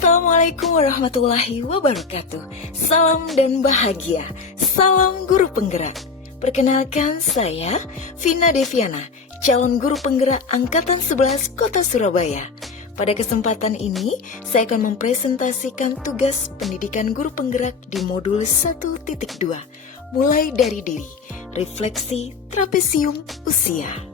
Assalamualaikum warahmatullahi wabarakatuh. Salam dan bahagia. Salam guru penggerak. Perkenalkan saya Vina Deviana, calon guru penggerak Angkatan 11 Kota Surabaya. Pada kesempatan ini, saya akan mempresentasikan tugas pendidikan guru penggerak di modul 1.2, mulai dari diri, refleksi, trapesium, usia.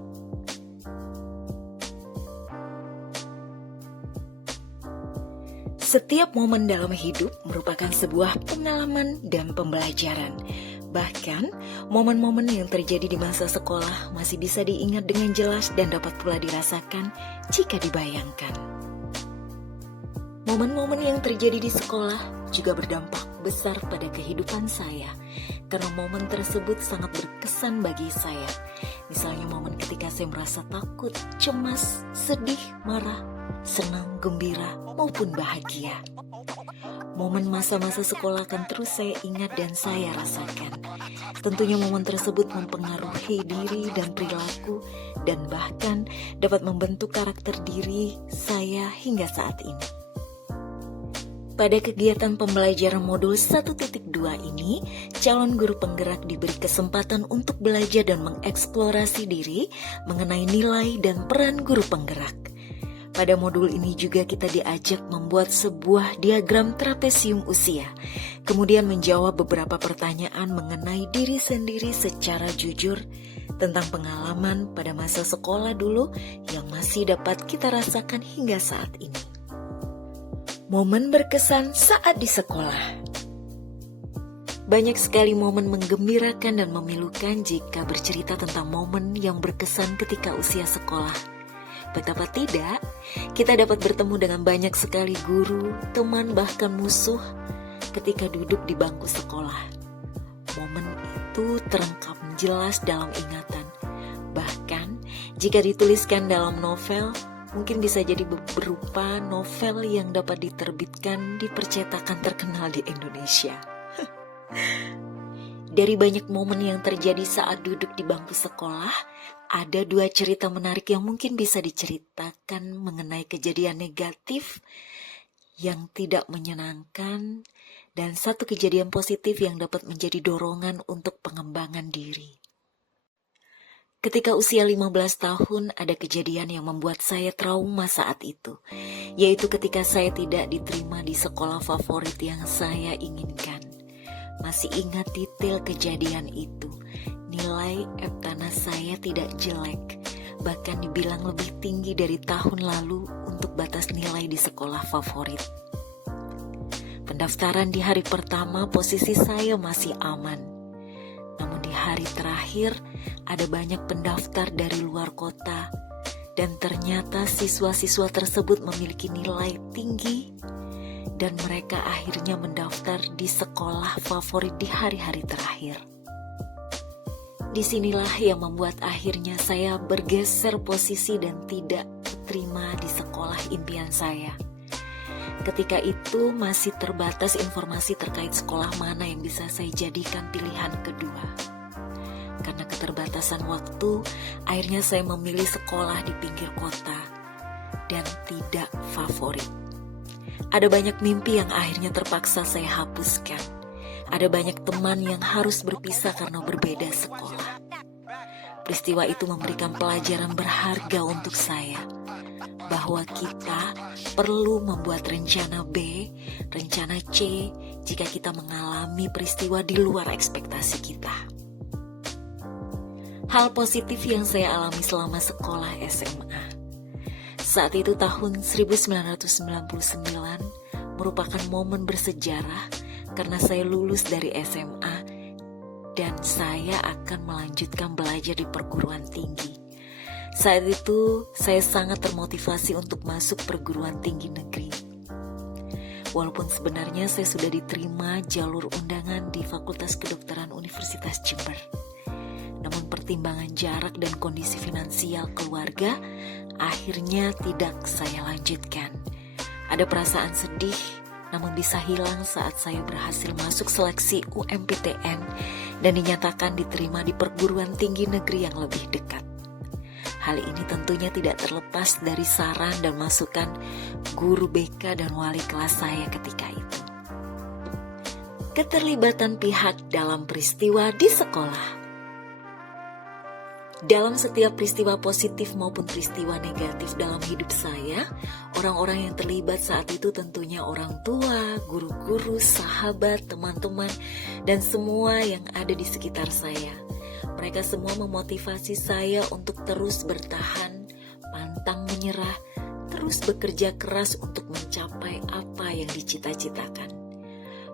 Setiap momen dalam hidup merupakan sebuah pengalaman dan pembelajaran. Bahkan, momen-momen yang terjadi di masa sekolah masih bisa diingat dengan jelas dan dapat pula dirasakan jika dibayangkan. Momen-momen yang terjadi di sekolah juga berdampak besar pada kehidupan saya, karena momen tersebut sangat berkesan bagi saya. Misalnya momen ketika saya merasa takut, cemas, sedih, marah, senang, gembira, maupun bahagia. Momen masa-masa sekolah akan terus saya ingat dan saya rasakan. Tentunya momen tersebut mempengaruhi diri dan perilaku, dan bahkan dapat membentuk karakter diri saya hingga saat ini. Pada kegiatan pembelajaran modul 1.2 ini, calon guru penggerak diberi kesempatan untuk belajar dan mengeksplorasi diri mengenai nilai dan peran guru penggerak. Pada modul ini juga kita diajak membuat sebuah diagram trapesium usia, kemudian menjawab beberapa pertanyaan mengenai diri sendiri secara jujur tentang pengalaman pada masa sekolah dulu yang masih dapat kita rasakan hingga saat ini. Momen berkesan saat di sekolah. Banyak sekali momen menggembirakan dan memilukan jika bercerita tentang momen yang berkesan ketika usia sekolah. Betapa tidak, kita dapat bertemu dengan banyak sekali guru, teman, bahkan musuh ketika duduk di bangku sekolah. Momen itu terengkap jelas dalam ingatan. Bahkan, jika dituliskan dalam novel, mungkin bisa jadi berupa novel yang dapat diterbitkan di percetakan terkenal di Indonesia. Dari banyak momen yang terjadi saat duduk di bangku sekolah, ada 2 cerita menarik yang mungkin bisa diceritakan mengenai kejadian negatif yang tidak menyenangkan, dan 1 kejadian positif yang dapat menjadi dorongan untuk pengembangan diri. Ketika usia 15 tahun, ada kejadian yang membuat saya trauma saat itu, yaitu ketika saya tidak diterima di sekolah favorit yang saya inginkan. Masih ingat detail kejadian itu. Nilai EPTANAS saya tidak jelek, bahkan dibilang lebih tinggi dari tahun lalu untuk batas nilai di sekolah favorit. Pendaftaran di hari pertama posisi saya masih aman. Namun di hari terakhir ada banyak pendaftar dari luar kota, dan ternyata siswa-siswa tersebut memiliki nilai tinggi dan mereka akhirnya mendaftar di sekolah favorit di hari-hari terakhir. Disinilah yang membuat akhirnya saya bergeser posisi dan tidak diterima di sekolah impian saya. Ketika itu masih terbatas informasi terkait sekolah mana yang bisa saya jadikan pilihan kedua. Karena keterbatasan waktu, akhirnya saya memilih sekolah di pinggir kota dan tidak favorit. Ada banyak mimpi yang akhirnya terpaksa saya hapuskan. Ada banyak teman yang harus berpisah karena berbeda sekolah. Peristiwa itu memberikan pelajaran berharga untuk saya, bahwa kita perlu membuat rencana B, rencana C jika kita mengalami peristiwa di luar ekspektasi kita. Hal positif yang saya alami selama sekolah SMA. Saat itu tahun 1999 merupakan momen bersejarah karena saya lulus dari SMA dan saya akan melanjutkan belajar di perguruan tinggi. Saat itu, saya sangat termotivasi untuk masuk perguruan tinggi negeri. Walaupun sebenarnya saya sudah diterima jalur undangan di Fakultas Kedokteran Universitas Jember. Namun pertimbangan jarak dan kondisi finansial keluarga, akhirnya tidak saya lanjutkan. Ada perasaan sedih, namun bisa hilang saat saya berhasil masuk seleksi UMPTN dan dinyatakan diterima di perguruan tinggi negeri yang lebih dekat. Hal ini tentunya tidak terlepas dari saran dan masukan guru BK dan wali kelas saya ketika itu. Keterlibatan pihak dalam peristiwa di sekolah. Dalam setiap peristiwa positif maupun peristiwa negatif dalam hidup saya, orang-orang yang terlibat saat itu tentunya orang tua, guru-guru, sahabat, teman-teman, dan semua yang ada di sekitar saya. Mereka semua memotivasi saya untuk terus bertahan, pantang menyerah, terus bekerja keras untuk mencapai apa yang dicita-citakan.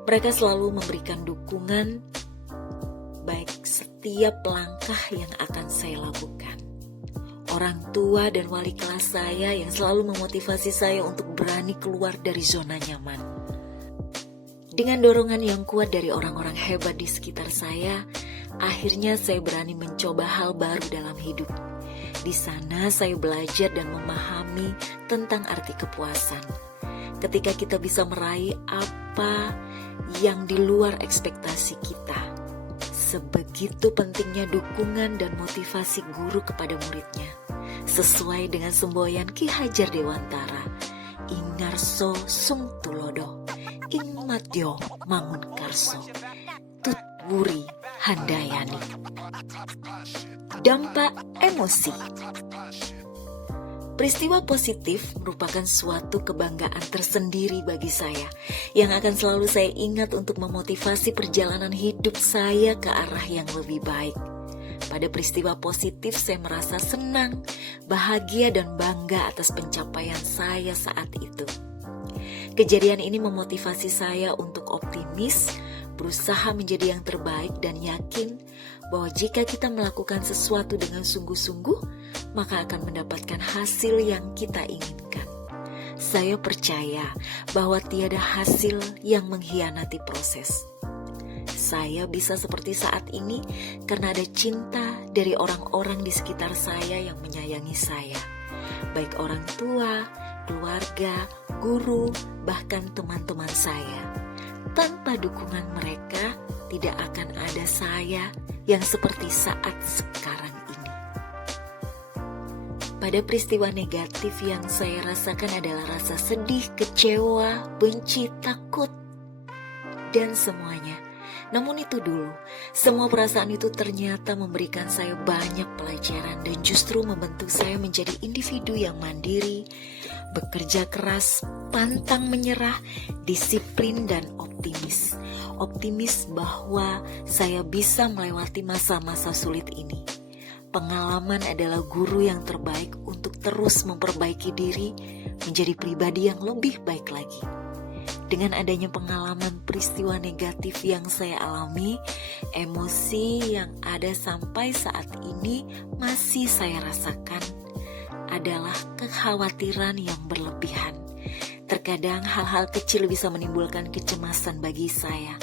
Mereka selalu memberikan dukungan, baik setiap langkah yang akan saya lakukan. Orang tua dan wali kelas saya yang selalu memotivasi saya untuk berani keluar dari zona nyaman. Dengan dorongan yang kuat dari orang-orang hebat di sekitar saya, akhirnya saya berani mencoba hal baru dalam hidup. Di sana saya belajar dan memahami tentang arti kepuasan. Ketika kita bisa meraih apa yang di luar ekspektasi kita. Sebegitu pentingnya dukungan dan motivasi guru kepada muridnya. Sesuai dengan semboyan Ki Hajar Dewantara, Ingarso Sung Tulodo, Ing Madyo Mangun Karso, Tut Wuri Handayani. Dampak emosi. Peristiwa positif merupakan suatu kebanggaan tersendiri bagi saya yang akan selalu saya ingat untuk memotivasi perjalanan hidup saya ke arah yang lebih baik. Pada peristiwa positif saya merasa senang, bahagia dan bangga atas pencapaian saya saat itu. Kejadian ini memotivasi saya untuk optimis, berusaha menjadi yang terbaik dan yakin bahwa jika kita melakukan sesuatu dengan sungguh-sungguh, maka akan mendapatkan hasil yang kita inginkan. Saya percaya bahwa tiada hasil yang mengkhianati proses. Saya bisa seperti saat ini karena ada cinta dari orang-orang di sekitar saya yang menyayangi saya. Baik orang tua, keluarga, guru, bahkan teman-teman saya. Tanpa dukungan mereka, tidak akan ada saya yang seperti saat sekarang ini. Pada peristiwa negatif yang saya rasakan adalah rasa sedih, kecewa, benci, takut, dan semuanya. Namun itu dulu, semua perasaan itu ternyata memberikan saya banyak pelajaran dan justru membentuk saya menjadi individu yang mandiri, bekerja keras, pantang menyerah, disiplin dan optimis. Optimis bahwa saya bisa melewati masa-masa sulit ini. Pengalaman adalah guru yang terbaik untuk terus memperbaiki diri menjadi pribadi yang lebih baik lagi. Dengan adanya pengalaman peristiwa negatif yang saya alami, emosi yang ada sampai saat ini masih saya rasakan adalah kekhawatiran yang berlebihan. Terkadang hal-hal kecil bisa menimbulkan kecemasan bagi saya.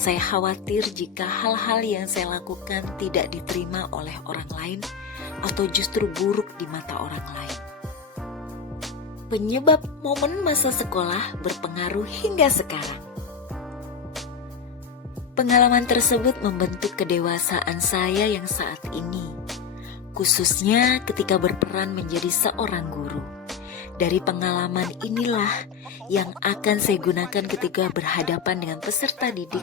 Saya khawatir jika hal-hal yang saya lakukan tidak diterima oleh orang lain atau justru buruk di mata orang lain. Penyebab momen masa sekolah berpengaruh hingga sekarang. Pengalaman tersebut membentuk kedewasaan saya yang saat ini, khususnya ketika berperan menjadi seorang guru. Dari pengalaman inilah yang akan saya gunakan ketika berhadapan dengan peserta didik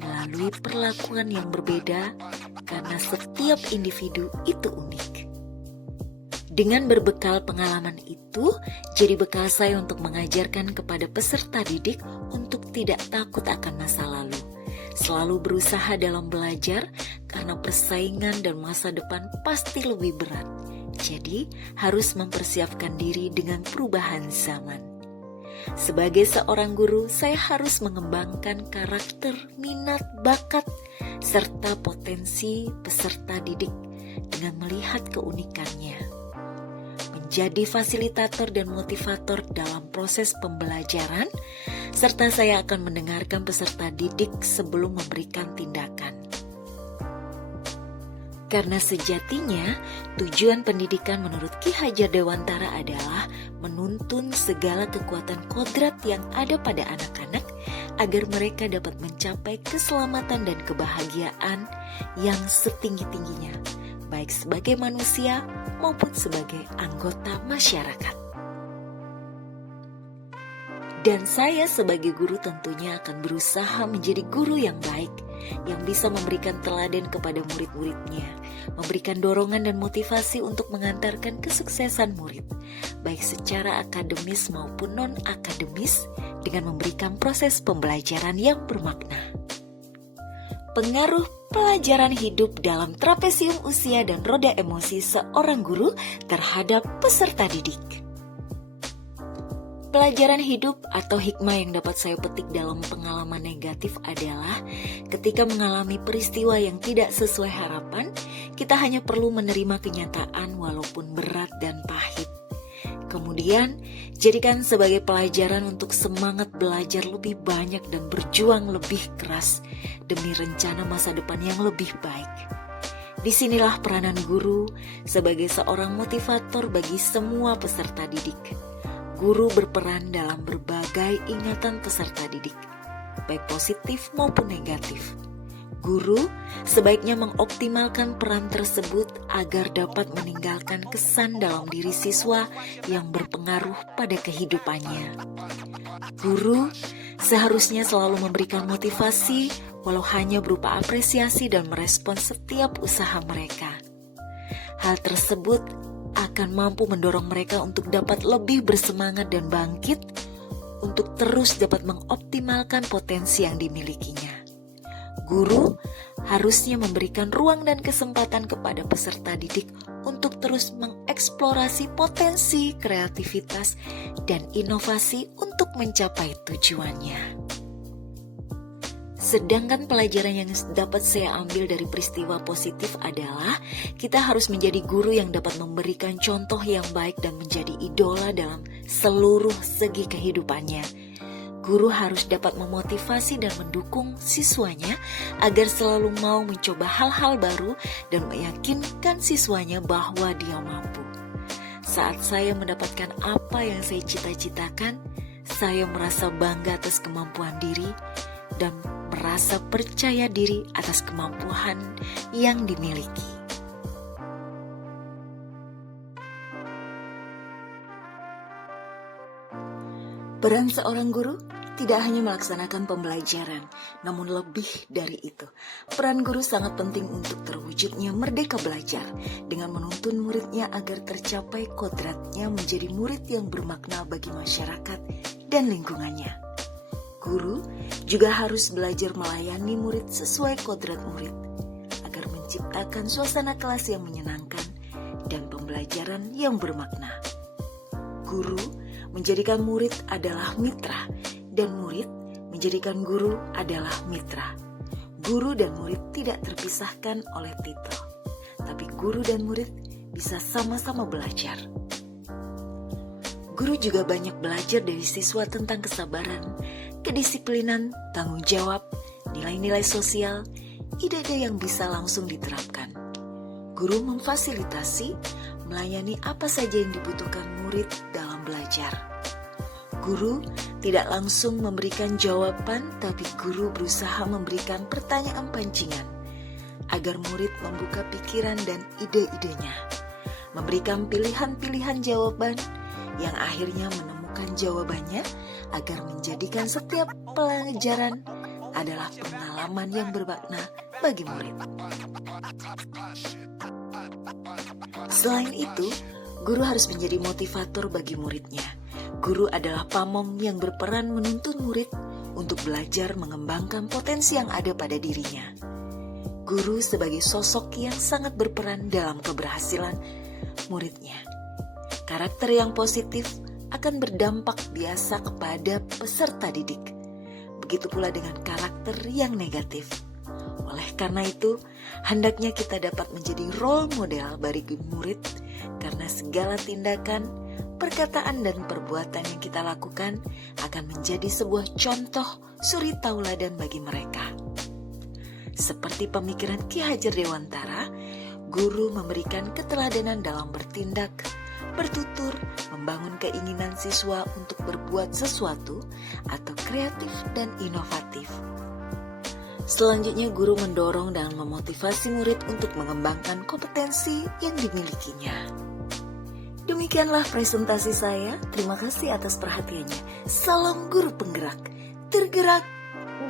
melalui perlakuan yang berbeda karena setiap individu itu unik. Dengan berbekal pengalaman itu, jadi bekal saya untuk mengajarkan kepada peserta didik untuk tidak takut akan masa lalu. Selalu berusaha dalam belajar karena persaingan dan masa depan pasti lebih berat. Jadi, harus mempersiapkan diri dengan perubahan zaman. Sebagai seorang guru, saya harus mengembangkan karakter, minat, bakat, serta potensi peserta didik dengan melihat keunikannya. Menjadi fasilitator dan motivator dalam proses pembelajaran, serta saya akan mendengarkan peserta didik sebelum memberikan tindakan. Karena sejatinya, tujuan pendidikan menurut Ki Hajar Dewantara adalah menuntun segala kekuatan kodrat yang ada pada anak-anak agar mereka dapat mencapai keselamatan dan kebahagiaan yang setinggi-tingginya, baik sebagai manusia maupun sebagai anggota masyarakat. Dan saya sebagai guru tentunya akan berusaha menjadi guru yang baik, yang bisa memberikan teladan kepada murid-muridnya, memberikan dorongan dan motivasi untuk mengantarkan kesuksesan murid, baik secara akademis maupun non-akademis, dengan memberikan proses pembelajaran yang bermakna. Pengaruh pelajaran hidup dalam trapesium usia dan roda emosi seorang guru terhadap peserta didik. Pelajaran hidup atau hikmah yang dapat saya petik dalam pengalaman negatif adalah ketika mengalami peristiwa yang tidak sesuai harapan, kita hanya perlu menerima kenyataan walaupun berat dan pahit. Kemudian, jadikan sebagai pelajaran untuk semangat belajar lebih banyak dan berjuang lebih keras demi rencana masa depan yang lebih baik. Disinilah peranan guru sebagai seorang motivator bagi semua peserta didik. Guru berperan dalam berbagai ingatan peserta didik, baik positif maupun negatif. Guru sebaiknya mengoptimalkan peran tersebut agar dapat meninggalkan kesan dalam diri siswa yang berpengaruh pada kehidupannya. Guru seharusnya selalu memberikan motivasi walau hanya berupa apresiasi dan merespons setiap usaha mereka. Hal tersebut akan mampu mendorong mereka untuk dapat lebih bersemangat dan bangkit untuk terus dapat mengoptimalkan potensi yang dimilikinya. Guru harusnya memberikan ruang dan kesempatan kepada peserta didik untuk terus mengeksplorasi potensi, kreativitas, dan inovasi untuk mencapai tujuannya. Sedangkan pelajaran yang dapat saya ambil dari peristiwa positif adalah kita harus menjadi guru yang dapat memberikan contoh yang baik dan menjadi idola dalam seluruh segi kehidupannya. Guru harus dapat memotivasi dan mendukung siswanya agar selalu mau mencoba hal-hal baru dan meyakinkan siswanya bahwa dia mampu. Saat saya mendapatkan apa yang saya cita-citakan, saya merasa bangga atas kemampuan diri dan merasa percaya diri atas kemampuan yang dimiliki. Peran seorang guru tidak hanya melaksanakan pembelajaran, namun lebih dari itu. Peran guru sangat penting untuk terwujudnya merdeka belajar dengan menuntun muridnya agar tercapai kodratnya menjadi murid yang bermakna bagi masyarakat dan lingkungannya. Guru juga harus belajar melayani murid sesuai kodrat murid agar menciptakan suasana kelas yang menyenangkan dan pembelajaran yang bermakna. Guru menjadikan murid adalah mitra dan murid menjadikan guru adalah mitra. Guru dan murid tidak terpisahkan oleh titel, tapi guru dan murid bisa sama-sama belajar. Guru juga banyak belajar dari siswa tentang kesabaran, kedisiplinan, tanggung jawab, nilai-nilai sosial, ide-ide yang bisa langsung diterapkan. Guru memfasilitasi, melayani apa saja yang dibutuhkan murid dalam belajar. Guru tidak langsung memberikan jawaban, tapi guru berusaha memberikan pertanyaan pancingan agar murid membuka pikiran dan ide-idenya, memberikan pilihan-pilihan jawaban yang akhirnya menemukan jawabannya agar menjadikan setiap pelajaran adalah pengalaman yang bermakna bagi murid. Selain itu, guru harus menjadi motivator bagi muridnya. Guru adalah pamong yang berperan menuntun murid untuk belajar mengembangkan potensi yang ada pada dirinya. Guru sebagai sosok yang sangat berperan dalam keberhasilan muridnya. Karakter yang positif akan berdampak biasa kepada peserta didik. Begitu pula dengan karakter yang negatif. Oleh karena itu, hendaknya kita dapat menjadi role model bagi murid karena segala tindakan, perkataan dan perbuatan yang kita lakukan akan menjadi sebuah contoh suri tauladan bagi mereka. Seperti pemikiran Ki Hajar Dewantara, guru memberikan keteladanan dalam bertindak, bertutur, membangun keinginan siswa untuk berbuat sesuatu atau kreatif dan inovatif. Selanjutnya, guru mendorong dan memotivasi murid untuk mengembangkan kompetensi yang dimilikinya. Demikianlah presentasi saya. Terima kasih atas perhatiannya. Salam guru penggerak, tergerak,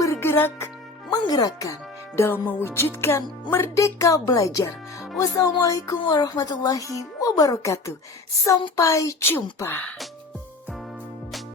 bergerak, menggerakkan dalam mewujudkan merdeka belajar. Wassalamualaikum warahmatullahi wabarakatuh. Sampai jumpa.